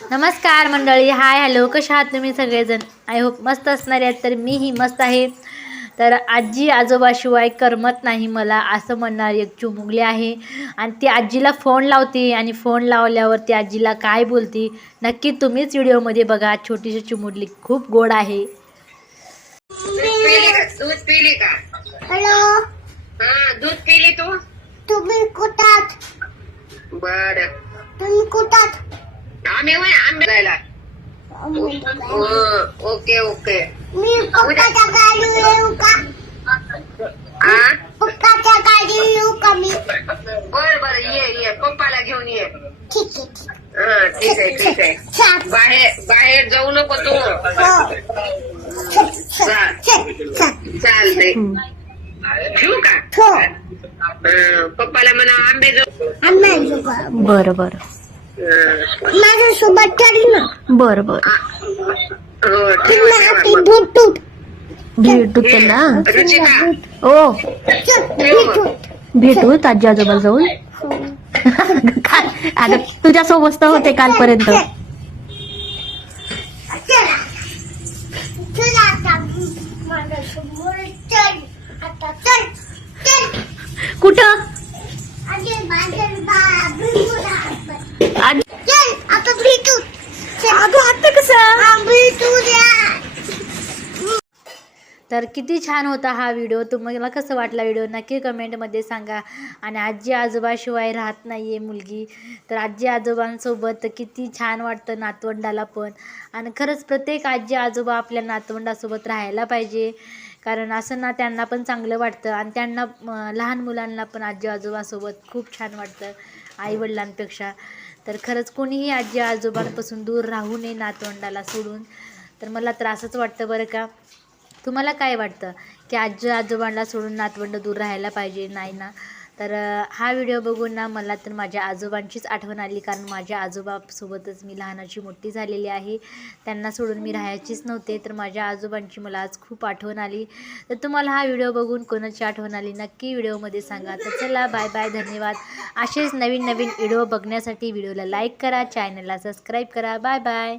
नमस्कार मंडळी hi hello कशा आहात तुम्ही सगळेजण? आय होप मस्त असणार आहेत तर मीही मस्त आहे. तर आजी आजोबाशिवाय करमत नाही मला असं म्हणणारी एक चिमुकली आहे. आणि ती आजीला फोन लावते आणि फोन लावल्यावर ती आजीला काय बोलते? नक्की तुम्हीच व्हिडिओमध्ये बघा छोटीशी चिमुडली खूप गोड आहे. दूध पिली का दूध पिली का? हॅलो? हा दूध पिली तू? तुम्ही कुठात? बर. तुम्ही कुठात? आम्ही मी ओके ओके। पप्पाच्या गाडी येऊ का हा पप्पाच्या गाडी येऊ का मी बर बर ये ये पप्पाला घेऊन ये ठीक आहे ठीक हा। ठीक आहे ठीक आहे बाहेर बाहेर जाऊ नको तू हो। चालतंय ठेवू का? पप्पाला म्हणा आंबे जाऊ आम्ही बरं बरं। माझ्यासोबत चल ना. बरं बरं. हो. तुला हाती भेटूत भेटू त्यांना? रुचिका ओ. चल भेटू आजी आजोबा जाऊन? अगं तुझ्या सोबत होते कालपर्यंत. चला चला. आता माझ्यासमोर चल. आता चल चल. कुठं? Ad- Yan! Atas dito! तर किती छान होता हा व्हिडिओ. तुम्हाला कसं वाटला व्हिडिओ? नक्की कमेंटमध्ये सांगा. आणि आजी आजोबाशिवाय राहत नाही आहे मुलगी. तर आजी आजोबांसोबत किती छान वाटतं नातवंडाला पण. आणि खरंच प्रत्येक आजी आजोबा आपल्या नातवंडासोबत राहायला पाहिजे. कारण असं ना त्यांना पण चांगलं वाटतं. आणि त्यांना लहान मुलांना पण आजी आजोबासोबत खूप छान वाटतं. आईवडिलांपेक्षा. तर खरंच कोणीही आजी आजोबांपासून दूर राहू नये नातवंडाला सोडून. तर मला त्रासच वाटतं बरं का. तुम्हाला काय वाटतं? की आजी आजोबांना सोडून नातवंड दूर राहायला पाहिजे? नाही ना. तर हा व्हिडिओ बघून ना मला तर माझ्या आजोबांचीच आठवण आली. कारण माझ्या आजोबासोबतच मी लहानाची मोठी झालेली आहे. त्यांना सोडून मी राहायचीच नव्हते. तर माझ्या आजोबांची मला आज खूप आठवण आली. तर तुम्हाला हा व्हिडिओ बघून कोणाची आठवण आली? नक्की व्हिडिओमध्ये सांगा. तर चला बाय बाय धन्यवाद. असेच नवीन नवीन व्हिडिओ बघण्यासाठी व्हिडिओला लाईक करा चॅनलला सबस्क्राईब करा. Bye bye.